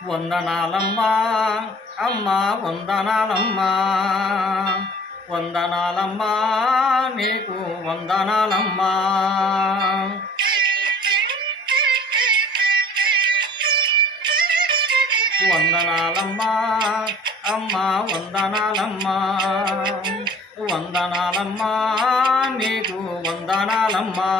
వందనాలమ్మా అమ్మా వందనాలమ్మా వందనాలమ్మా నీకు వందనాలమ్మా వందనాలమ్మా అమ్మా వందనాలమ్మా వందనాలమ్మా నీకు వందనాలమ్మా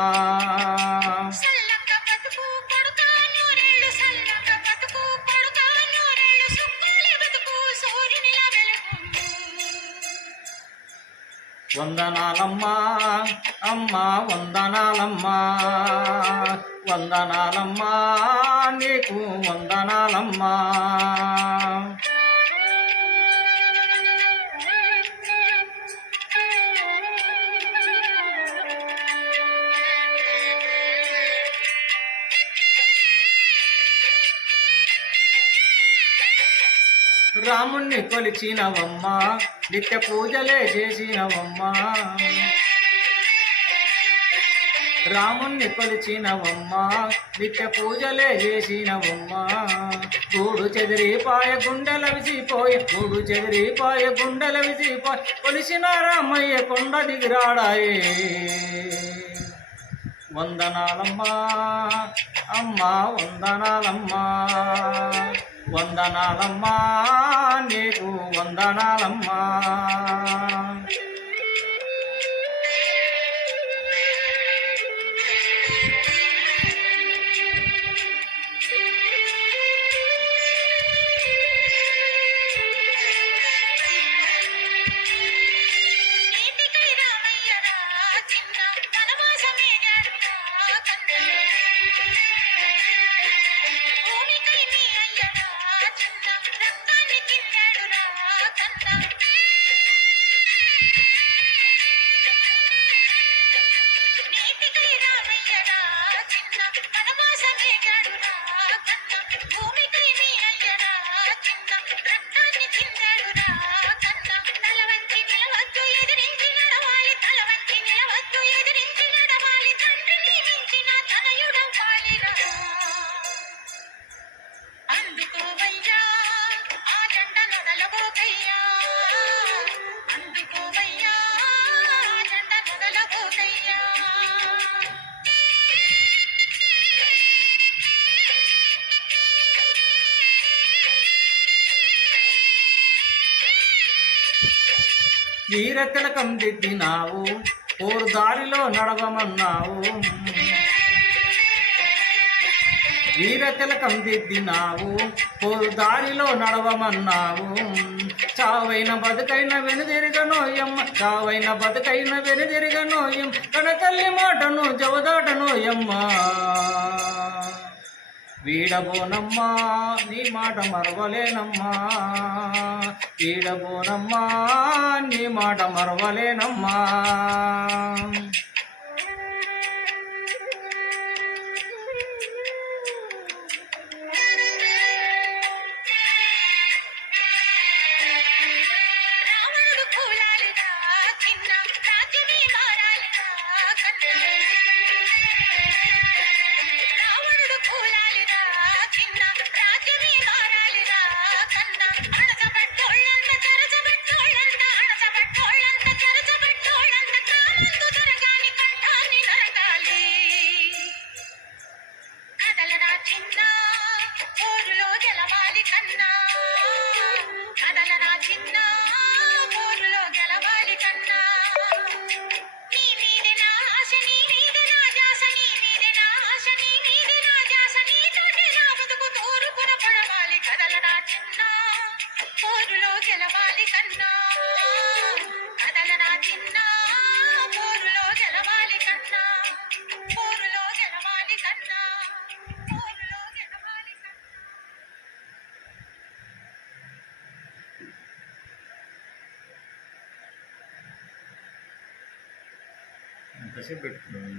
వందనాలమ్మా అమ్మా వందనాలమ్మా వందనాలమ్మా నీకు వందనాలమ్మా రాముణ్ణి కొలిచినవమ్మా నిత్య పూజలే చేసినవమ్మా రాముణ్ణి కొలిచినవమ్మా నిత్య పూజలే చేసినవమ్మా గూడు చెదిరిపాయ గుండెల విసిపోయి గూడు చెదిరిపాయ గుండెల విసిపోయి కొలిసిన రామయ్య కొండ దిగిరాడాయే వందనాలమ్మా అమ్మా వందనాలమ్మా వందనాలమ్మా నీకు వందనాలమ్మా వీరతిలకం దిద్దినావు ఓరు దారిలో నడవమన్నావు వీరతిలకం దిద్దినావు ఓరు దారిలో నడవమన్నావు చావైన బతుకైన వెనుదిరగనోయమ్మ చావైన బతుకైన వెనుదిరగనోయం కడతల్లి మాటను జవదాటనోయమ్మ వీడబోనమ్మా నీ మాట మరవలేనమ్మా వీడబోనమ్మా నీ మాట మరవలేనమ్మా గెలవాలి కన్నా కదలరా చిన్న పోరులో గెలవాలి కన్నా పోరులో గెలవాలి కన్నా పోరులో గెలవాలి కన్నా ఎంతసేపు పెట్టుకున్నాను